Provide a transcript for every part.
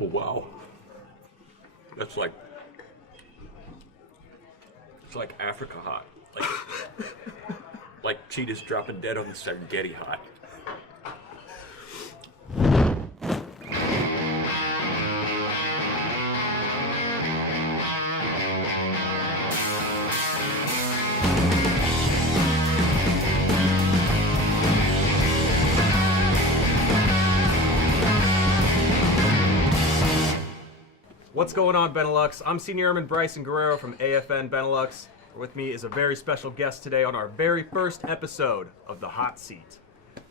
Oh, wow. That's like, it's like Africa hot. Like cheetahs dropping dead on the Serengeti hot. What's going on, Benelux? I'm Senior Airman Brycen Guerrero from AFN Benelux. With me is a very special guest today on our very first episode of The Hot Seat.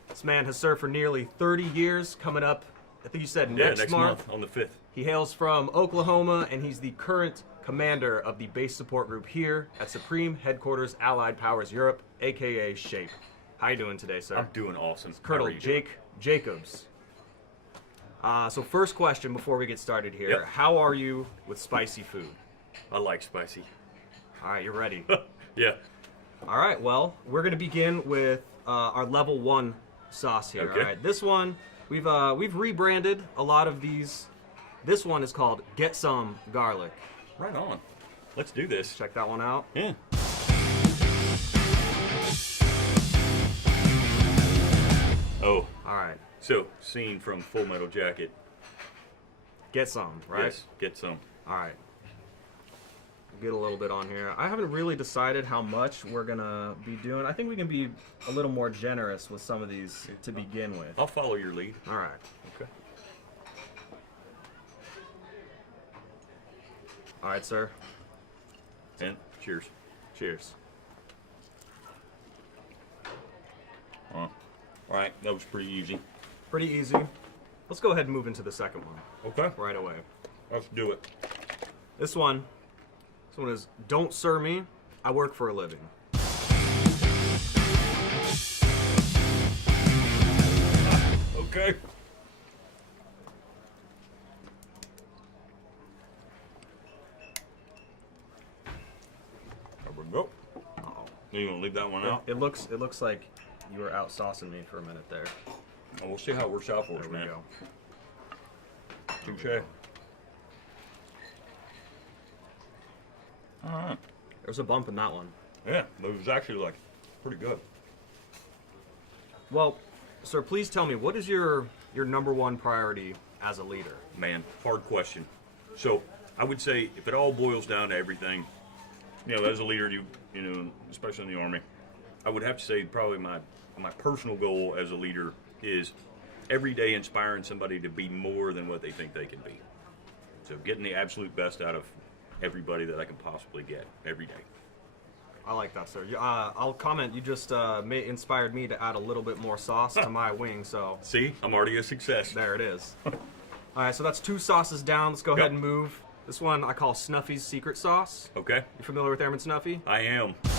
This man has served for nearly 30 years, coming up, I think you said next month on the 5th. He hails from Oklahoma, and he's the current commander of the base support group here at Supreme Headquarters Allied Powers Europe, aka SHAPE. How you doing today, sir? I'm doing awesome. Colonel Jake Jacobs. So first question before we get started here. Yep. How are you with spicy food? I like spicy. All right, you're ready. Yeah. All right, well, we're going to begin with our level 1 sauce here. Okay. All right, this one, we've rebranded a lot of these. This one is called Get Some Garlic. Right on. Let's do this. Check that one out. Yeah. Oh. All right. So, scene from Full Metal Jacket. Get some, right? Yes, get some. All right. Get a little bit on here. I haven't really decided how much we're going to be doing. I think we can be a little more generous with some of these to begin with. I'll follow your lead. All right. Okay. All right, sir. And cheers. Cheers. All right, that was pretty easy. Pretty easy. Let's go ahead and move into the second one Okay. right away. Let's do it. This one is Don't Sir Me, I Work for a Living. Okay. There we go. Uh-oh. You gonna leave that one out? It looks like you were out saucing me for a minute there. Well, we'll see how it works out for us, There we man. go. Touche. All right. There's a bump in that one. Yeah, but it was actually like pretty good. Well, sir, please tell me, what is your number one priority as a leader? Man, hard question. So I would say if it all boils down to everything, as a leader, you know, especially in the Army, I would have to say probably my personal goal as a leader is every day inspiring somebody to be more than what they think they can be. So getting the absolute best out of everybody that I can possibly get every day. I like that, sir. I'll comment. You just inspired me to add a little bit more sauce to my wing, so See, I'm already a success. there it is. All right, so that's 2 sauces down. Let's go Yep. ahead and move. This one I call Snuffy's Secret Sauce. Okay, You familiar with Airman Snuffy? I am. This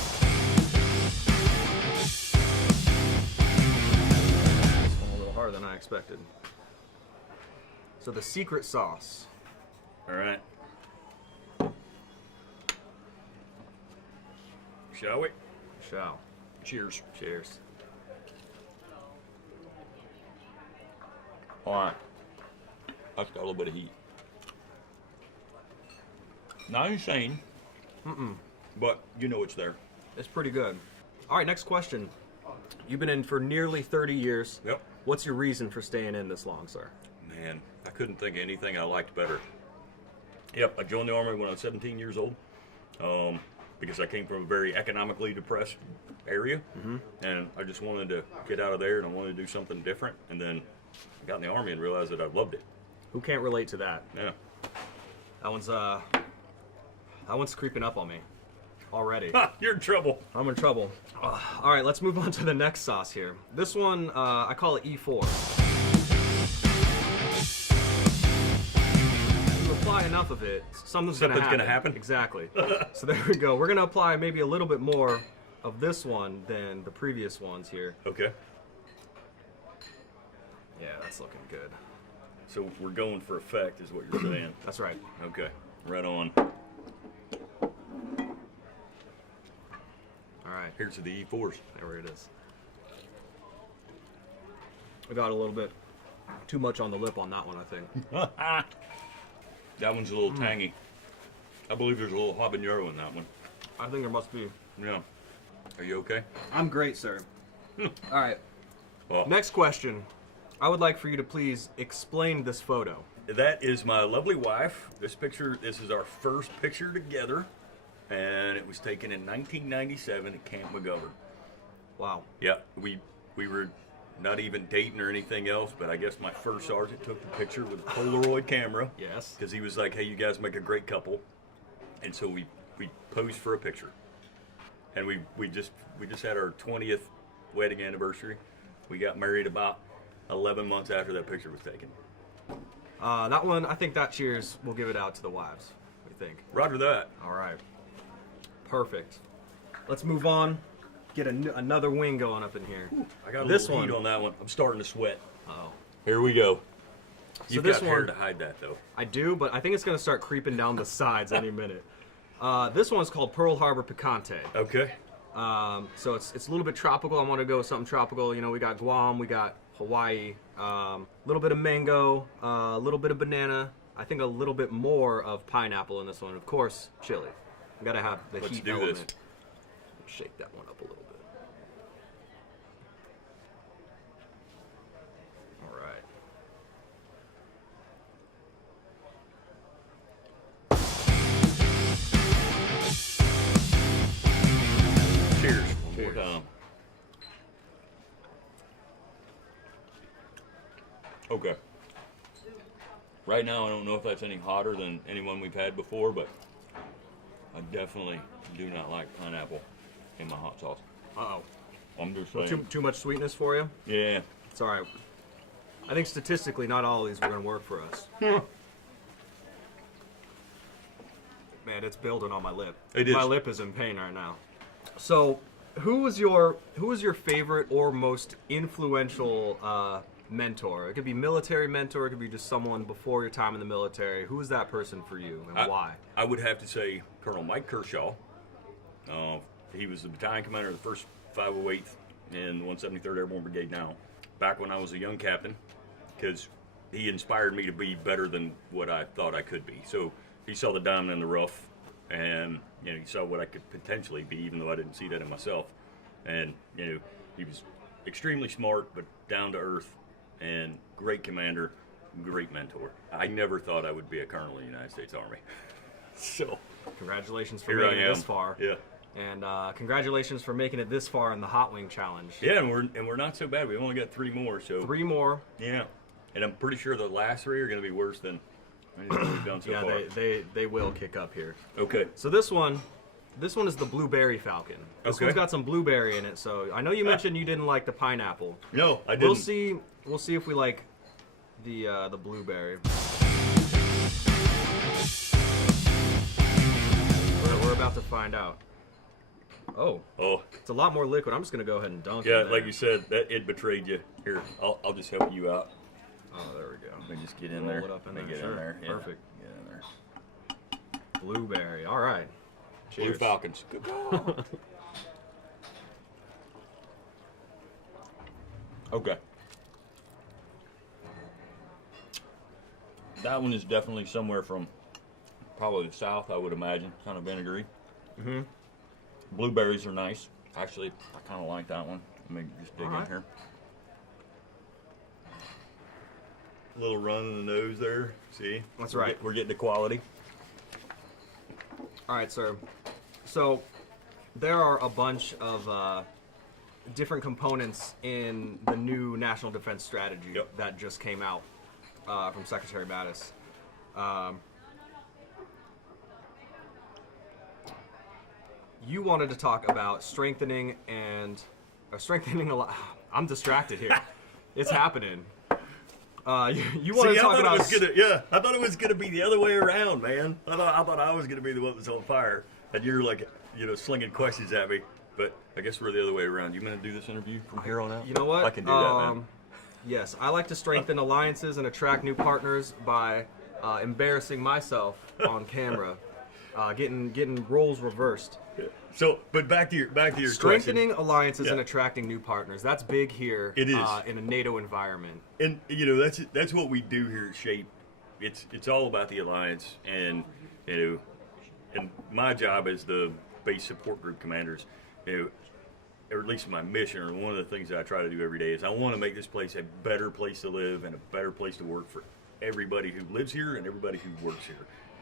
one a little harder than I expected. So the secret sauce. All right. Shall we? Shall. Cheers. Cheers. All right. That's got a little bit of heat. Not insane. But you know it's there. It's pretty good. All right, next question. You've been in for nearly 30 years. Yep. What's your reason for staying in this long, sir? Man, I couldn't think of anything I liked better. Yep, I joined the Army when I was 17 years old because I came from a very economically depressed area. And I just wanted to get out of there and I wanted to do something different. And then I got in the Army and realized that I loved it. Who can't relate to that? Yeah. That one's creeping up on me already. Ha, you're in trouble. I'm in trouble. All right, let's move on to the next sauce here. This one, I call it E4. If you apply enough of it, something's Something's gonna gonna happen? Exactly. So there we go. We're gonna apply maybe a little bit more of this one than the previous ones here. Okay. Yeah, that's looking good. So we're going for effect is what you're saying. That's right. Okay. Right on. All right, Here's to the E4s. there it is. We got a little bit Too much on the lip on that one, I think. That one's a little tangy. I believe there's a little habanero in that one. I think there must be. Yeah. Are you okay? I'm great, sir. All right. Well, Next question. I would like for you to please explain this photo. that is my lovely wife. This is our first picture together, and it was taken in 1997 at Camp McGovern. Wow. Yeah, we were not even dating or anything else, but I guess my first sergeant took the picture with a Polaroid camera. Yes. Because he was like, hey, you guys make a great couple. And so we posed for a picture. And we just had our 20th wedding anniversary. We got married about 11 months after that picture was taken. That one, I think that cheers, we'll give it out to the wives. What do you think? Roger that. All right. Perfect. Let's move on. Get another wing going up in here. Ooh, I got a This little heat one. on that one. I'm starting to sweat. Oh. Here we go. So You've this got hair one- to hide that, though. I do, but I think it's going to start creeping down the sides any minute. This one's called Pearl Harbor Picante. Okay. So it's a little bit tropical. I want to go with something tropical. You know, we got Guam, we got Hawaii, a little bit of mango, a little bit of banana. I think a little bit more of pineapple in this one. Of course, chili. We got to have the Let's heat do element. this. Shake that one up a little bit. All right. Cheers. One more Cheers. time. Okay. Right now, I don't know if that's any hotter than anyone we've had before, but I definitely do not like pineapple in my hot sauce. Uh-oh. I'm just saying. Too much sweetness for you? Yeah. It's all right. I think statistically, not all of these are going to work for us. Man, it's building on my lip. It is. My lip is in pain right now. So, who was your favorite or most influential mentor? It could be military mentor. It could be just someone before your time in the military. Who was that person for you, and why? I would have to say Colonel Mike Kershaw. He was the battalion commander of the 1st 508th in the 173rd Airborne Brigade now. Back when I was a young captain, because he inspired me to be better than what I thought I could be. So he saw the diamond in the rough, and he saw what I could potentially be, even though I didn't see that in myself. And he was extremely smart, but down to earth, and great commander, great mentor. I never thought I would be a colonel in the United States Army. So Congratulations for here I making it am. this far. Yeah. And congratulations for making it this far in the Hot Wing Challenge. Yeah, and we're not so bad. We've only got 3 more. So 3 more. yeah, and I'm pretty sure the last 3 are going to be worse than anything we've done so Yeah, far. they will kick up here. Okay. So this one is the Blueberry Falcon. This Okay. one's got some blueberry in it. So I know you mentioned you didn't like the pineapple. No, I didn't. We'll see if we like the blueberry. We're about to find out. Oh, Oh, it's a lot more liquid. I'm just gonna go ahead and dunk it. yeah, in like there. you said, that it betrayed you. Here, I'll just help you out. Oh, there we go. Let me just get in Roll there. it up in Let me there, get sure. in there. Yeah, Perfect. Get in there. Blueberry. All right. Blue Cheers. Falcons. Good call. Okay. That one is definitely somewhere from probably the south, I would imagine. Kind of vinegary. Mm-hmm. Blueberries are nice. Actually, I kind of like that one. Let me just dig All in right. here. Little run in the nose there. See? That's We're right. we're getting the quality. All right, sir. So there are a bunch of different components in the new National Defense Strategy Yep. that just came out from Secretary Mattis. You wanted to talk about strengthening a lot. I'm distracted here. It's happening. You wanted to talk about. I thought it was gonna be the other way around, man. I thought I was gonna be the one that was on fire, and you're like, slinging questions at me. But I guess we're the other way around. You gonna do this interview from here on out? You know what? I can do that, man. Yes, I like to strengthen alliances and attract new partners by embarrassing myself on camera. getting roles reversed. So, but back to your Strengthening question. alliances Yeah. and attracting new partners. That's big here. It is. In a NATO environment. And that's what we do here at Shape. It's all about the alliance, and and my job as the base support group commanders, or at least my mission, or one of the things that I try to do every day is I want to make this place a better place to live and a better place to work for everybody who lives here and everybody who works here.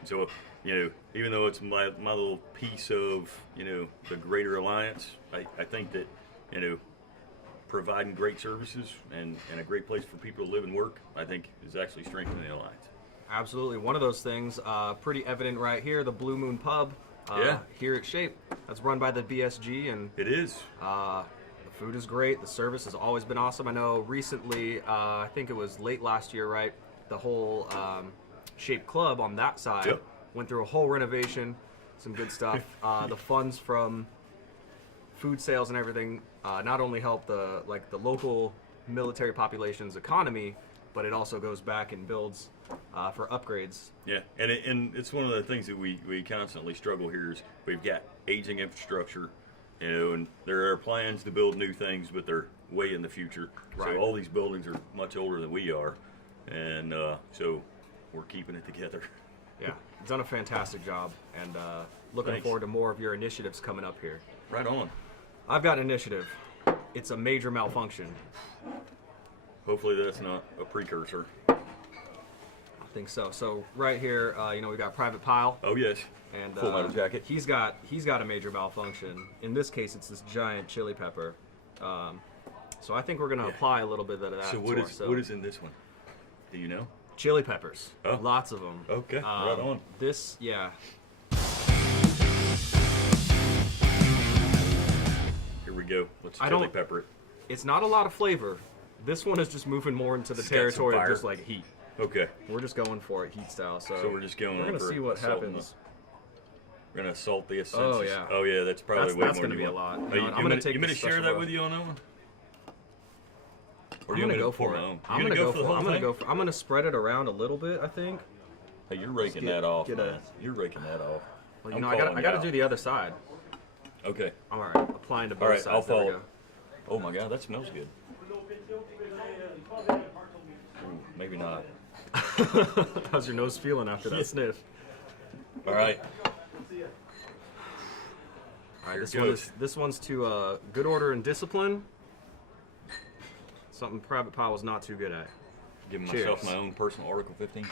So, even though it's my little piece of, the greater alliance, I think that, providing great services and a great place for people to live and work, I think is actually strengthening the alliance. Absolutely. One of those things, pretty evident right here, the Blue Moon Pub here at Shape. That's run by the BSG, and It is. the food is great. The service has always been awesome. I know recently, I think it was late last year, right? The whole Shape Club on that side Yep. went through a whole renovation, some good stuff. The funds from food sales and everything not only help the local military population's economy, but it also goes back and builds for upgrades. Yeah, and it's one of the things that we constantly struggle here is we've got aging infrastructure, and there are plans to build new things, but they're way in the future. Right. So all these buildings are much older than we are, and so we're keeping it together. Yeah, done a fantastic job, and looking Thanks. forward to more of your initiatives coming up here. Right on. I've got an initiative. It's a major malfunction. Hopefully that's not a precursor. I think so. So right here, we got Private Pile, Oh yes. and Full metal jacket. He's got a major malfunction. In this case, it's this giant chili pepper. So I think we're gonna apply a little bit of that. So to what ourselves. is in this one? Do you know? Chili peppers. Oh. Lots of them. Okay, right on. This, yeah. Here we go. Let's I chili don't- pepper it. It's not a lot of flavor. This one is just moving more into the It's got some territory of fire. just like heat. Okay. We're just going for it heat style. So So we're just going We're on gonna for see what assaulting happens. We're gonna assault the essence. Oh, yeah. Oh yeah, that's probably way That's more gonna than be you a want. lot. Hey, No, you I'm gonna gonna- take You the gonna share special that rough. with you on that one? Or I'm you gonna want me go to pour for my it. own? I'm You gonna go for the for it. whole I'm gonna thing? go for. I'm gonna spread it around a little bit. I think. Hey, you're raking get- that off, get a- man. You're raking that off. Well, I'm I gotta calling do you the other side. out. Okay. All right, applying to both All right, sides. I'll There we follow. Oh my God, that smells good. Ooh, maybe not. go. How's your nose feeling after that sniff? All right. All right, Here this it one goes. is this one's to good order and discipline. Something Private Pile was not too good at. Giving myself Cheers. my own personal Article 15.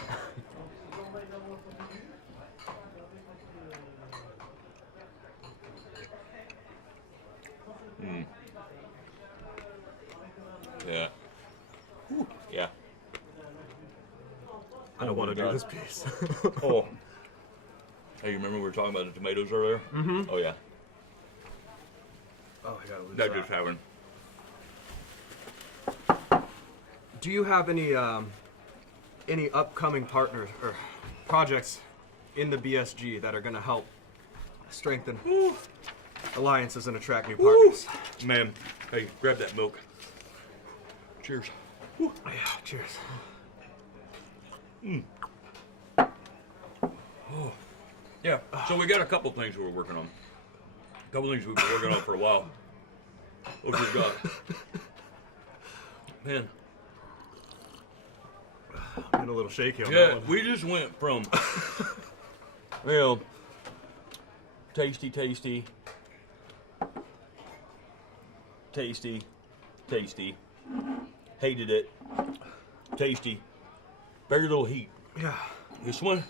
Yeah. Whew. Yeah. I don't Oh want my to do God. this piece. Oh. Hey, you remember we were talking about the tomatoes earlier? Mm-hmm. Oh yeah. Oh, I gotta lose That that. just happened. Do you have any upcoming partners or projects in the BSG that are going to help strengthen alliances and attract new partners? Man, hey, grab that milk. Cheers. Yeah, cheers. Yeah, so we got a couple things we're working on. A couple things we've been working on for a while. What we've got. Man, Getting a little shaky on that yeah, one. we just went from, tasty, tasty, tasty, tasty, hated it, tasty, very little heat. Yeah. This one,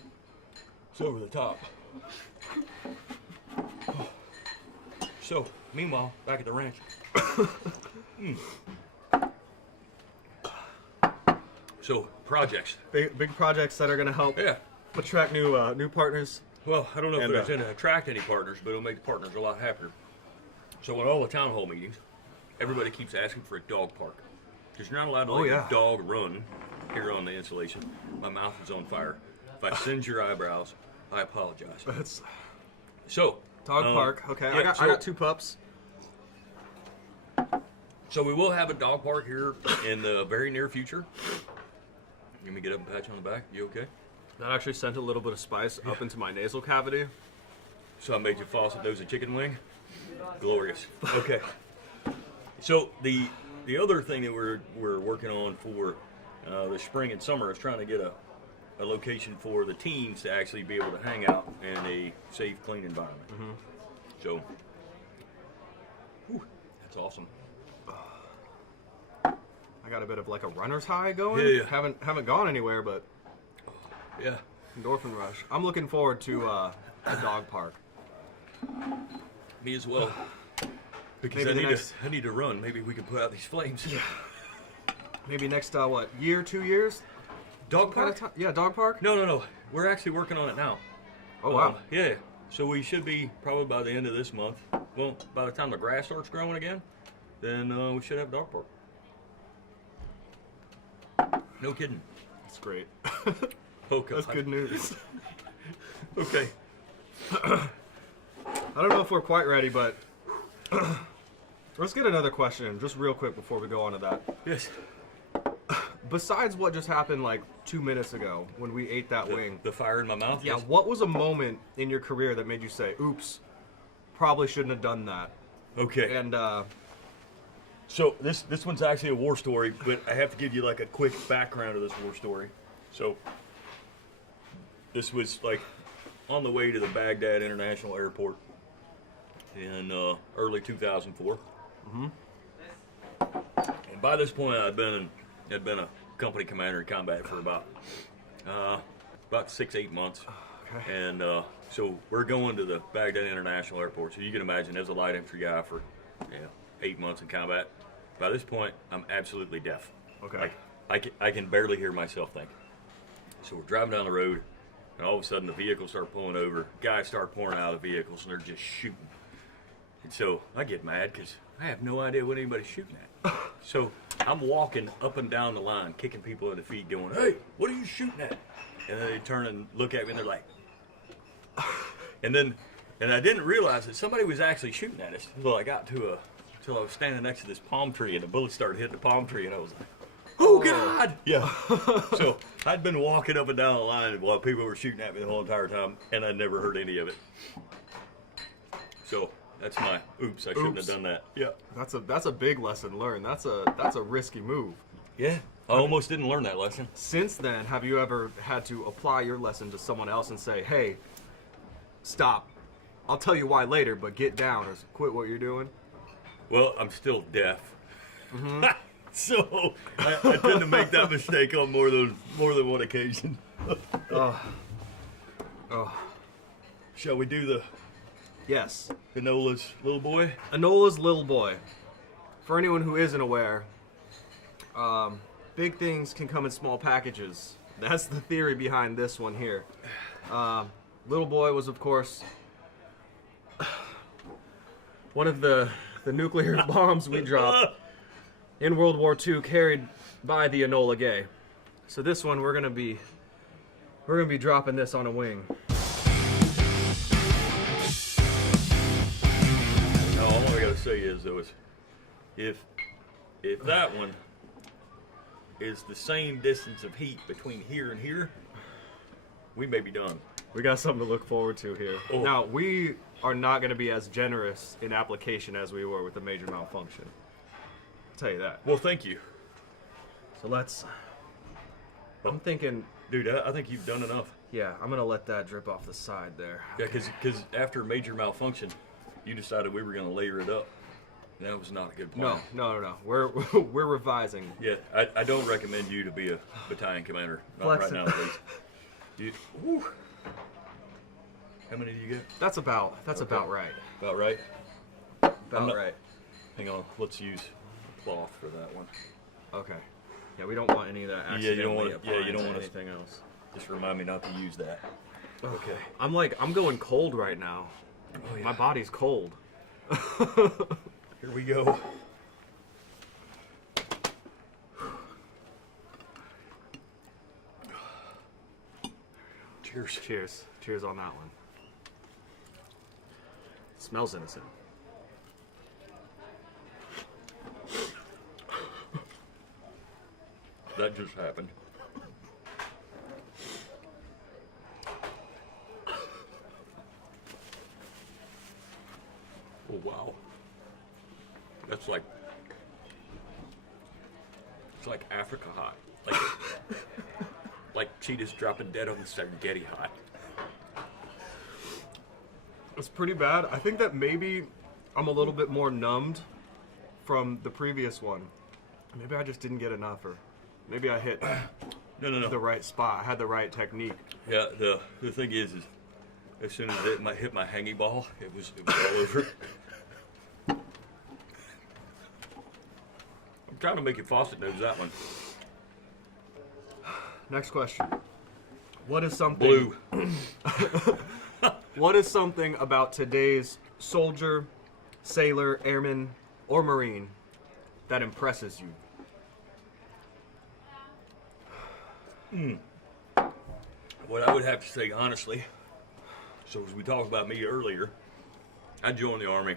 it's over the top. So, meanwhile, back at the ranch. So, projects. Big projects that are going to help Yeah. attract new partners. Well, I don't know if And, it's going to attract any partners, but it'll make the partners a lot happier. So, at all the town hall meetings, everybody keeps asking for a dog park. Because you're not allowed to let your dog run here on the installation. My mouth is on fire. If I singe your eyebrows, I apologize. That's So, dog park. Okay, yeah, I got two pups. So we will have a dog park here in the very near future. Let me get up and pat you on the back. You okay? That actually sent a little bit of spice up into my nasal cavity. So I made you Fawcett Dose of chicken wing. Glorious. Okay. So the other thing that we're working on for the spring and summer is trying to get a location for the teams to actually be able to hang out in a safe, clean environment. So, that's awesome. I got a bit of like a runner's high going. Yeah. Haven't gone anywhere, but Yeah. endorphin rush. I'm looking forward to a dog park. Me as well. Because Maybe I need to run. Maybe we can put out these flames. Yeah. Maybe next year, 2 years? Dog park? Yeah, dog park. No. We're actually working on it now. Oh wow. Yeah. So we should be probably by the end of this month. Well, by the time the grass starts growing again, then we should have a dog park. No kidding. That's great. Oh, God. That's good news. Okay. I don't know if we're quite ready, but let's get another question just real quick before we go on to that. Yes. Besides what just happened like 2 minutes ago when we ate that wing, The fire in my mouth? yeah, Yes. what was a moment in your career that made you say, oops, probably shouldn't have done that? Okay. And So this one's actually a war story, but I have to give you like a quick background of this war story. So this was like on the way to the Baghdad International Airport in early 2004. And by this point, I'd been a company commander in combat for about 6-8 months. okay. And so we're going to the Baghdad International Airport. So you can imagine, as a light infantry guy for 8 months in combat, by this point I'm absolutely deaf. Okay. Like I can barely hear myself think. So we're driving down the road, and all of a sudden the vehicles start pulling over. Guys start pouring out of the vehicles, and they're just shooting. And so I get mad because I have no idea what anybody's shooting at. So I'm walking up and down the line, kicking people in the feet, going, "Hey, what are you shooting at?" And then they turn and look at me, and they're like, and I didn't realize that somebody was actually shooting at us until I got until I was standing next to this palm tree, and the bullets started hitting the palm tree, and I was like, "Oh God!" Yeah. So I'd been walking up and down the line while people were shooting at me the whole entire time, and I never heard any of it. So that's my oops. I shouldn't have done that. Yeah. That's a big lesson learned. That's a risky move. Yeah. I almost didn't learn that lesson. Since then, have you ever had to apply your lesson to someone else and say, "Hey, stop. I'll tell you why later, but get down or quit what you're doing"? Well, I'm still deaf. So I tend to make that mistake on more than one occasion. Oh. Shall we do the Yes. Enola's little boy? Enola's little boy. For anyone who isn't aware, big things can come in small packages. That's the theory behind this one here. Little boy was, of course, one of the nuclear bombs we dropped in World War II, carried by the Enola Gay. So this one, we're gonna be dropping this on a wing. No, all I gotta say is though is if that one is the same distance of heat between here and here, we may be done. We got something to look forward to here. Oh. Now, we are not going to be as generous in application as we were with the major malfunction. I'll tell you that. Well, thank you. So I'm thinking, Dude, I think you've done enough. yeah, I'm going to let that drip off the side there. Yeah, because after major malfunction, you decided we were going to layer it up. And that was not a good plan. No. We're revising. Yeah, I don't recommend you to be a battalion commander. Not right now, at least. Whew. How many do you get? That's about right. About right? About right. Hang on, let's use cloth for that one. Okay. Yeah, we don't want any of that Yeah, accidentally you don't want applying you don't to want anything else. Just remind me not to use that. Okay. I'm going cold right now. Oh, yeah. My body's cold. Here we go. Cheers. Cheers. Cheers on that one. Smells innocent. That just happened. Oh, wow. That's like, it's like Africa hot. Like cheetahs dropping dead on the Serengeti hot. It's pretty bad. I think that maybe I'm a little bit more numbed from the previous one. Maybe I just didn't get enough, or maybe I hit No. the right spot. I had the right technique. Yeah, the thing is as soon as it hit my hangy ball, it was all over. I'm trying to make it Fawcett knows that one. Next question. What is something... Blue. What is something about today's soldier, sailor, airman, or Marine that impresses you? What I would have to say, honestly, so as we talked about me earlier, I joined the Army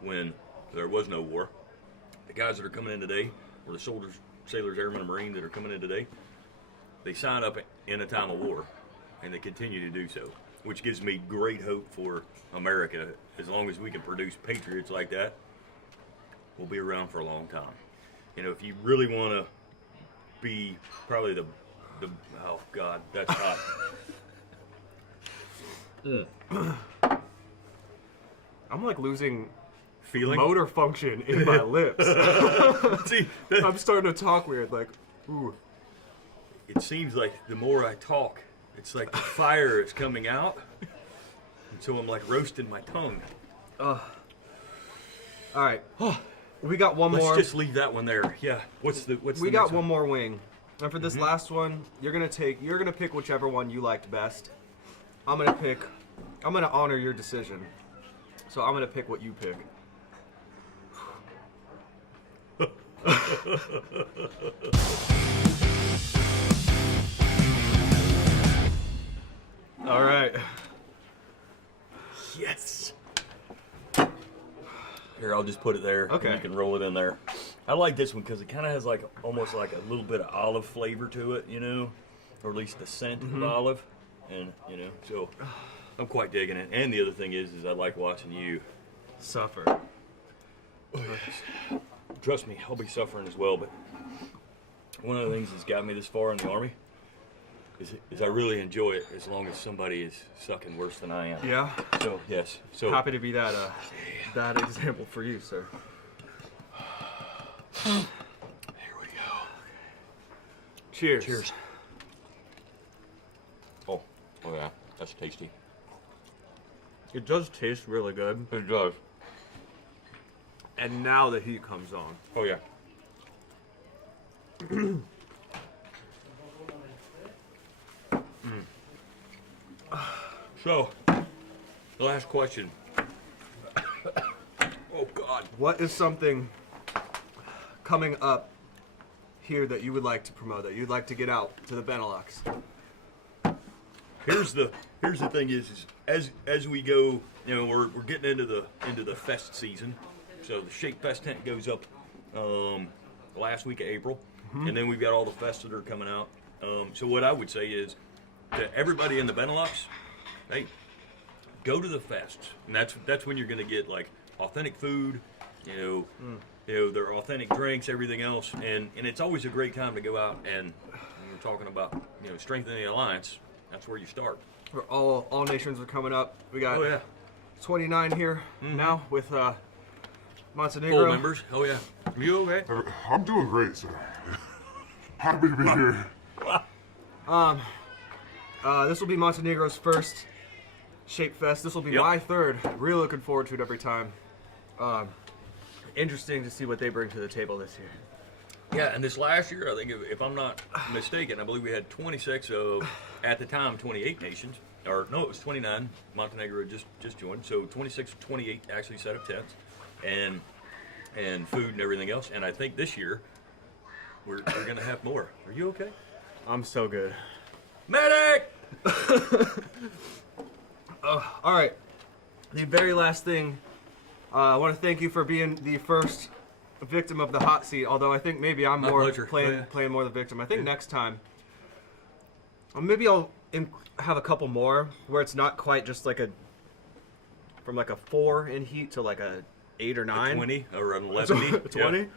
when there was no war. The guys that are coming in today, or the soldiers, sailors, airmen, and Marines that are coming in today, they sign up in a time of war, and they continue to do so, which gives me great hope for America. As long as we can produce patriots like that, we'll be around for a long time. You know, if you really want to be probably the oh God, that's hot. I'm like losing Feeling? motor function in my lips. See, I'm starting to talk weird, like, ooh. it seems like the more I talk, it's like the fire is coming out, and so I'm like roasting my tongue. All right, we got one Let's more. just leave that one there. Yeah. What's We the got next one more wing, and for this last one, you're gonna pick whichever one you liked best. I'm gonna honor your decision, so I'm gonna pick what you pick. All right. Yes. Here, I'll just put it there. Okay. And you can roll it in there. I like this one because it kind of has like almost like a little bit of olive flavor to it, you know, or at least the scent of olive, and you know, so I'm quite digging it. And the other thing is I like watching you Suffer. Trust me, I'll be suffering as well. But one of the things that's got me this far in the Army is I really enjoy it as long as somebody is sucking worse than I am. Yeah. So yes. So Happy to be that example for you, sir. here we go. Cheers. Cheers. Oh yeah, that's tasty. It does taste really good. It does. And now the heat comes on. Oh yeah. So, the last question. Oh God. What is something coming up here that you would like to promote, that you'd like to get out to the Benelux? Here's the thing is as we go, you know, we're getting into the fest season. So the Shape Fest tent goes up last week of April, and then we've got all the fests that are coming out. So what I would say is to everybody in the Benelux, hey, go to the fests, and that's when you're going to get like authentic food, you know, their authentic drinks, everything else, and it's always a great time to go out and when you're talking about, you know, strengthening the alliance. That's where you start. All nations are coming up. We got Oh yeah, 29 here now with Montenegro. full members. Oh yeah. Are you okay? I'm doing great, sir. Happy to be here. This will be Montenegro's first Shape Fest. This will be Yep. my third. Really looking forward to it every time. Interesting to see what they bring to the table this year. Yeah, and this last year, I think if I'm not mistaken, I believe we had 26 of, at the time, 28 nations. Or no, it was 29. Montenegro had just joined, so 26 or 28 actually set up tents and food and everything else. And I think this year we're going to have more. Are you okay? I'm so good. Medic! All right. The very last thing, I want to thank you for being the first victim of the hot seat. Although I think maybe I'm My more pleasure. playing Yeah. more the victim. I think next time, maybe I'll have a couple more where it's not quite just like a from like a 4 in heat to like a 8 or 9. 20 or an 11. 20.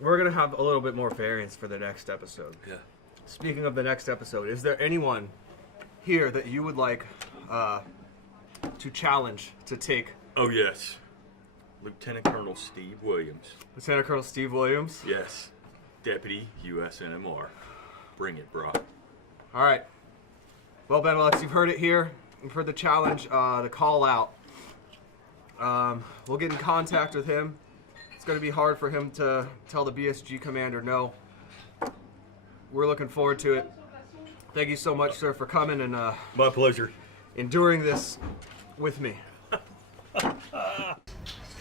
We're gonna have a little bit more variance for the next episode. Yeah. Speaking of the next episode, is there anyone here that you would like to challenge to take? Oh yes, Lieutenant Colonel Steve Williams. Lieutenant Colonel Steve Williams. Yes, Deputy USNMR. Bring it, bro. All right. Well, Benelux, you've heard it here. You've heard the challenge, the call out. We'll get in contact with him. It's going to be hard for him to tell the BSG commander no. We're looking forward to it. Thank you so much, sir, for coming and My pleasure. enduring this with me.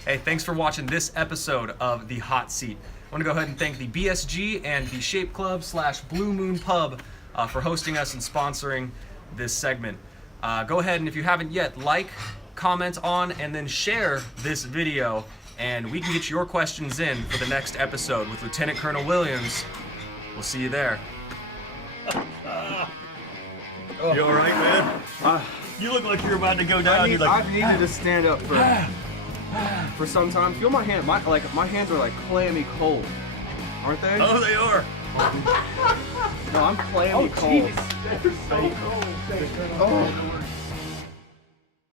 Hey, thanks for watching this episode of The Hot Seat. I want to go ahead and thank the BSG and the Shape Club / Blue Moon Pub for hosting us and sponsoring this segment. Go ahead and if you haven't yet, like, comment on, and then share this video, and we can get your questions in for the next episode with Lieutenant Colonel Williams. We'll see you there. You all right, man? You look like you're about to go down. I've needed to stand up for some time. Feel my hand. My hands are like clammy cold, aren't they? Oh, they are. No, I'm clammy cold. They're so cold. Oh.